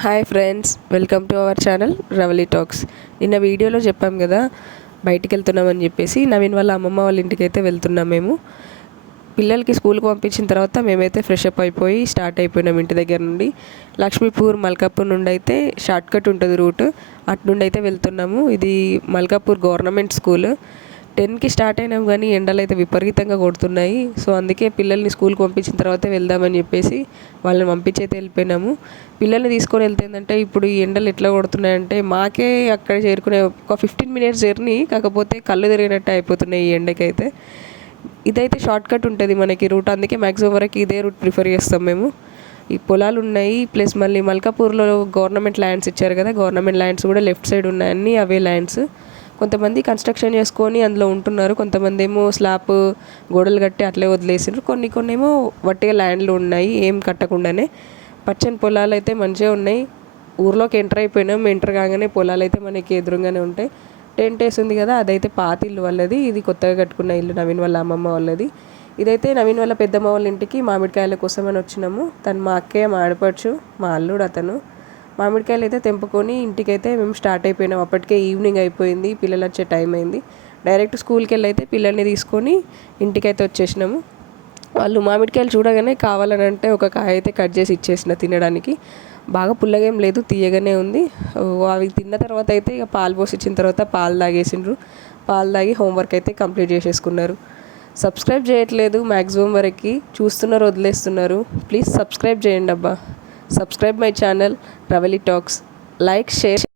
Hi friends, welcome to our channel Ravali talks. నిన్న వీడియోలో చెప్పాం కదా బయటికి వెళ్తున్నామని చెప్పేసి. నవీన్ వాళ్ళ అమ్మమ్మ వాళ్ళ ఇంటికి అయితే వెళ్తున్నాం మేము. పిల్లలకి స్కూల్కి పంపించిన తర్వాత మేమైతే ఫ్రెష్ అప్ అయిపోయి స్టార్ట్ అయిపోయినాం ఇంటి దగ్గర నుండి. లక్ష్మీపూర్ మల్కాపూర్ నుండి అయితే షార్ట్ కట్ ఉంటుంది రూట్, అటు నుండి అయితే వెళ్తున్నాము. ఇది మల్కాపూర్ గవర్నమెంట్ స్కూల్. 10కి స్టార్ట్ అయినాం కానీ ఎండలు అయితే విపరీతంగా కొడుతున్నాయి. సో అందుకే పిల్లల్ని స్కూల్కి పంపించిన తర్వాత వెళ్దామని చెప్పేసి వాళ్ళని పంపించి అయితే వెళ్ళిపోయినాము. పిల్లల్ని తీసుకొని వెళ్తే ఏంటంటే ఇప్పుడు ఈ ఎండలు ఎట్లా కొడుతున్నాయంటే మాకే అక్కడ చేరుకునే ఒక 15 మినిట్స్ జర్నీ, కాకపోతే కళ్ళు తిరిగినట్టు అయిపోతున్నాయి ఈ ఎండకైతే. ఇదైతే షార్ట్ కట్ ఉంటుంది మనకి రూట్, అందుకే మ్యాక్సిమం వరకు ఇదే రూట్ ప్రిఫర్ చేస్తాం మేము. ఈ పొలాలు ఉన్నాయి, ప్లస్ మళ్ళీ మల్కాపూర్లో గవర్నమెంట్ ల్యాండ్స్ ఇచ్చారు కదా, గవర్నమెంట్ ల్యాండ్స్ కూడా లెఫ్ట్ సైడ్ ఉన్నాయి, అన్నీ అవే ల్యాండ్స్. కొంతమంది కన్స్ట్రక్షన్ చేసుకొని అందులో ఉంటున్నారు, కొంతమంది ఏమో స్లాబ్ గోడలు కట్టి అట్లే వదిలేసారు, కొన్ని ఏమో వట్టిగా ల్యాండ్లు ఉన్నాయి ఏం కట్టకుండానే. పచ్చని పొలాలు అయితే మంచిగా ఉన్నాయి. ఊర్లోకి ఎంటర్ అయిపోయినాం, ఎంటర్ కాగానే పొలాలు అయితే మనకి ఎదురుగానే ఉంటాయి. టెంట్ వేసి ఉంది కదా, అదైతే పాత ఇల్లు వాళ్ళది, ఇది కొత్తగా కట్టుకున్న ఇల్లు నవీన్ వాళ్ళ అమ్మమ్మ వాళ్ళది. ఇదైతే నవీన్ వాళ్ళ పెద్దమ్మ వాళ్ళ ఇంటికి మామిడికాయల కోసం అని వచ్చినాము. తను మా అక్కయ్య, మా ఆడపడుచు, మా అల్లుడు అతను. మామిడికాయలు అయితే తెంపుకొని ఇంటికైతే మేము స్టార్ట్ అయిపోయినాం. అప్పటికే ఈవినింగ్ అయిపోయింది, పిల్లలు వచ్చే టైం అయింది. డైరెక్ట్ స్కూల్కి వెళ్ళి అయితే పిల్లల్ని తీసుకొని ఇంటికైతే వచ్చేసినాము. వాళ్ళు మామిడికాయలు చూడగానే కావాలని అంటే ఒక కాయ అయితే కట్ చేసి ఇచ్చేసిన తినడానికి. బాగా పుల్లగా ఏం లేదు, తీయగానే ఉంది. అవి తిన్న తర్వాత అయితే ఇక పాలు పోసి ఇచ్చిన తర్వాత పాలు తాగేసిండ్రు. పాలు తాగి హోంవర్క్ అయితే కంప్లీట్ చేసేసుకున్నారు. సబ్స్క్రైబ్ చేయట్లేదు మ్యాక్సిమం వరకు, చూస్తున్నారు వదిలేస్తున్నారు. ప్లీజ్ సబ్స్క్రైబ్ చేయండి అబ్బా. Subscribe my channel Ravali talks. Like, share.